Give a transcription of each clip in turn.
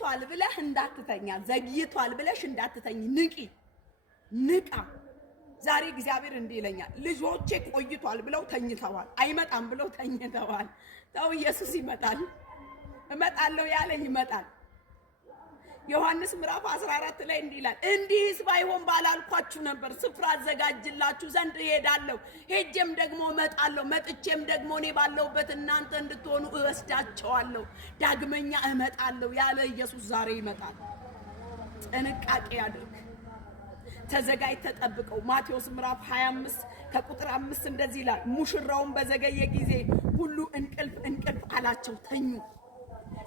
ዘግይቷል ብለህ እንዳትተኛ፣ ዘግይቷል ብለሽ እንዳትተኝ፣ ንቃ። ዛሬ እግዚአብሔር እንዲህ ይለኛል፣ ልጆቼ ቆይቷል ብለው ተኝተዋል፣ አይመጣም ብለው ተኝተዋል። ተው፣ ኢየሱስ ይመጣል። እመጣለሁ ያለኝ ይመጣል። ዮሐንስ ምዕራፍ 14 ላይ እንዲህ ይላል፣ እንዲህስ ባይሆን ባላልኳችሁ ነበር፣ ስፍራ አዘጋጅላችሁ ዘንድ እሄዳለሁ፣ ሄጄም ደግሞ እመጣለሁ፣ መጥቼም ደግሞ እኔ ባለሁበት እናንተ እንድትሆኑ እወስዳቸዋለሁ፣ ዳግመኛ እመጣለሁ ያለ ኢየሱስ ዛሬ ይመጣል። ጥንቃቄ አድርግ፣ ተዘጋጅ፣ ተጠብቀው። ማቴዎስ ምዕራፍ 25 ከቁጥር 5 እንደዚህ ይላል፣ ሙሽራውን በዘገየ ጊዜ ሁሉ እንቅልፍ አላቸው፣ ተኙ።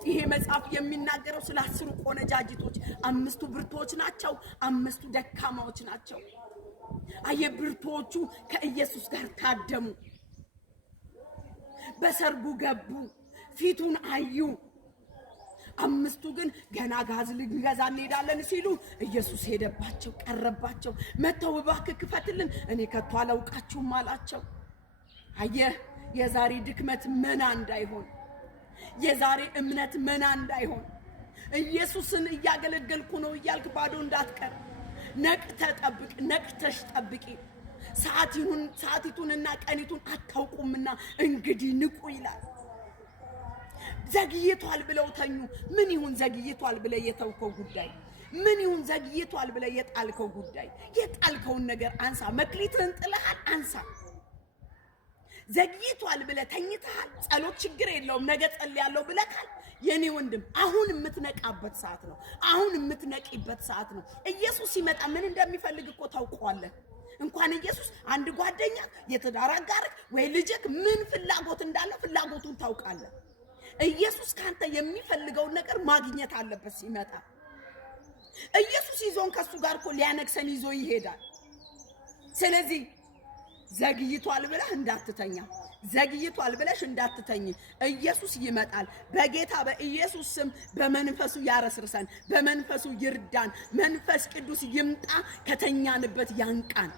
ይሄ መጽሐፍ የሚናገረው ስለ 10 ቆነጃጅቶች፣ 5ቱ ብርቶች ናቸው፣ 5ቱ ደካማዎች ናቸው። ብርቶቹ ከኢየሱስ ጋር ታደሙ፣ በሰርጉ ገቡ፣ ፊቱን አዩ። 5ቱ ግን ገና ጋዝ ልንገዛ እንሄዳለን ሲሉ ኢየሱስ ሄደባቸው፣ ቀረባቸው። መተው እባክህ ክፈትልን፣ እኔ ከቶ አላውቃችሁም አላቸው። የዛሬ ድክመት መና እንዳይሆን፣ የዛሬ እምነት መና እንዳይሆን፣ ኢየሱስን እያገለገልኩ ነው እያልክ ባዶ እንዳትቀር። ነቅተህ ጠብቅ፣ ነቅተሽ ጠብቂ። ሰዓቲቱንና ቀኒቱን አታውቁምና እንግዲህ ንቁ ይላል። ዘግይቷል ብለው ተኙ። ምን ይሁን ዘግይቷል ብለህ የተውከው ጉዳይ? ምን ይሁን ዘግይቷል ብለህ የጣልከው ጉዳይ? የጣልከውን ነገር አንሳ። መክሊትህን ጥለሃል፣ አንሳ። ዘግይቷል ብለህ ተኝተሃል፣ ጸሎት ችግር የለውም ነገ ጸልያለሁ ብለካል። የኔ ወንድም አሁን የምትነቃበት ሰዓት ነው። አሁን የምትነቂበት ሰዓት ነው። ኢየሱስ ሲመጣ ምን እንደሚፈልግ እኮ ታውቀዋለህ። እንኳን ኢየሱስ አንድ ጓደኛ፣ የትዳር አጋርህ ወይ ልጅህ ምን ፍላጎት እንዳለ ፍላጎቱን ታውቃለህ። ኢየሱስ ካንተ የሚፈልገውን ነገር ማግኘት አለበት ሲመጣ። ኢየሱስ ይዞን ከሱ ጋር እኮ ሊያነግሰን ይዞ ይሄዳል። ስለዚህ ዘግይቷል ብለህ እንዳትተኛ፣ ዘግይቷል ብለሽ እንዳትተኝ። ኢየሱስ ይመጣል። በጌታ በኢየሱስ ስም በመንፈሱ ያረስርሰን፣ በመንፈሱ ይርዳን። መንፈስ ቅዱስ ይምጣ፣ ከተኛንበት ያንቃን።